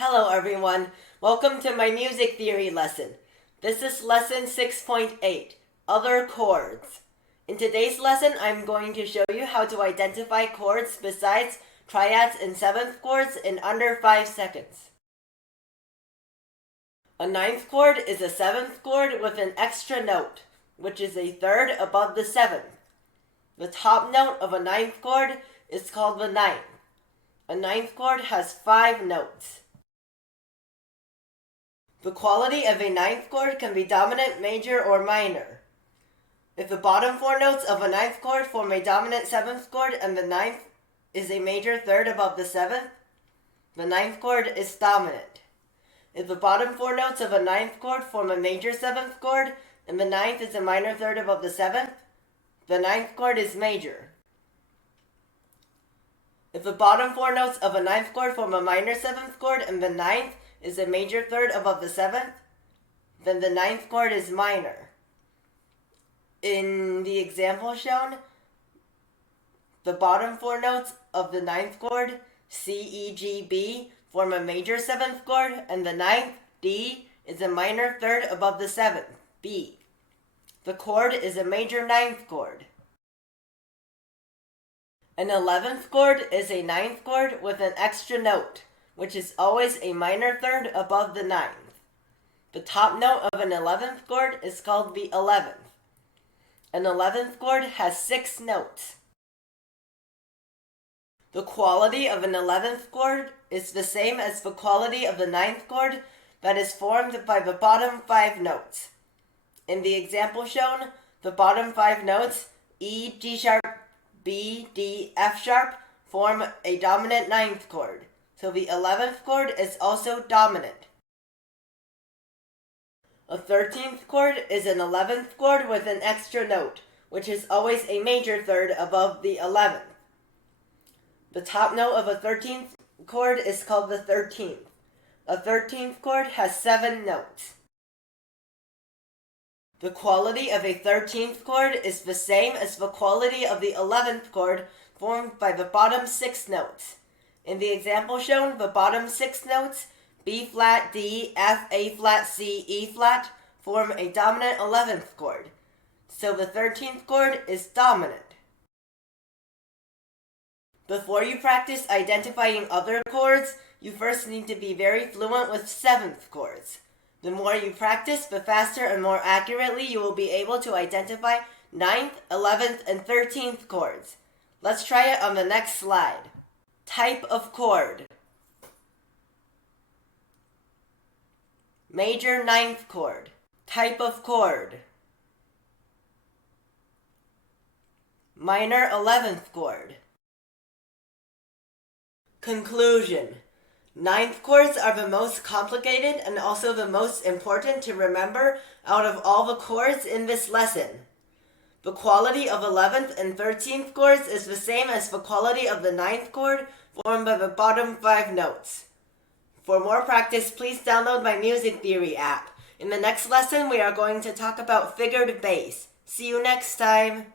Hello everyone, welcome to my music theory lesson. This is lesson 6.8, Other Chords. In today's lesson, I'm going to show you how to identify chords besides triads and seventh chords in under 5 seconds. A ninth chord is a seventh chord with an extra note, which is a third above the seventh. The top note of a ninth chord is called the ninth. A ninth chord has 5 notes. The quality of a ninth chord can be dominant, major, or minor. If the bottom 4 notes of a ninth chord form a dominant seventh chord and the ninth is a major third above the seventh, the ninth chord is dominant. If the bottom 4 notes of a ninth chord form a major seventh chord and the ninth is a minor third above the seventh, the ninth chord is major. If the bottom 4 notes of a ninth chord form a minor seventh chord and the ninth is a major third above the seventh, then the ninth chord is minor. In the example shown, the bottom 4 notes of the ninth chord, C, E, G, B, form a major seventh chord, and the ninth, D, is a minor third above the seventh, B. The chord is a major ninth chord. An 11th chord is a ninth chord with an extra note, which is always a minor third above the ninth. The top note of an 11th chord is called the 11th. An 11th chord has 6 notes. The quality of an 11th chord is the same as the quality of the ninth chord that is formed by the bottom 5 notes. In the example shown, the bottom 5 notes, E, G sharp, B, D, F sharp, form a dominant ninth chord. So the 11th chord is also dominant. A 13th chord is an 11th chord with an extra note, which is always a major third above the 11th. The top note of a 13th chord is called the 13th. A 13th chord has 7 notes. The quality of a 13th chord is the same as the quality of the 11th chord formed by the bottom 6 notes. In the example shown, the bottom 6 notes, B flat, D, F, A flat, C, E flat, form a dominant 11th chord. So the 13th chord is dominant. Before you practice identifying other chords, you first need to be very fluent with seventh chords. The more you practice, the faster and more accurately you will be able to identify 9th, 11th, and 13th chords. Let's try it on the next slide. Type of chord. Major ninth chord. Type of chord. Minor 11th chord. Conclusion. Ninth chords are the most complicated and also the most important to remember out of all the chords in this lesson. The quality of 11th and 13th chords is the same as the quality of the ninth chord formed by the bottom 5 notes. For more practice, please download my music theory app. In the next lesson, we are going to talk about figured bass. See you next time!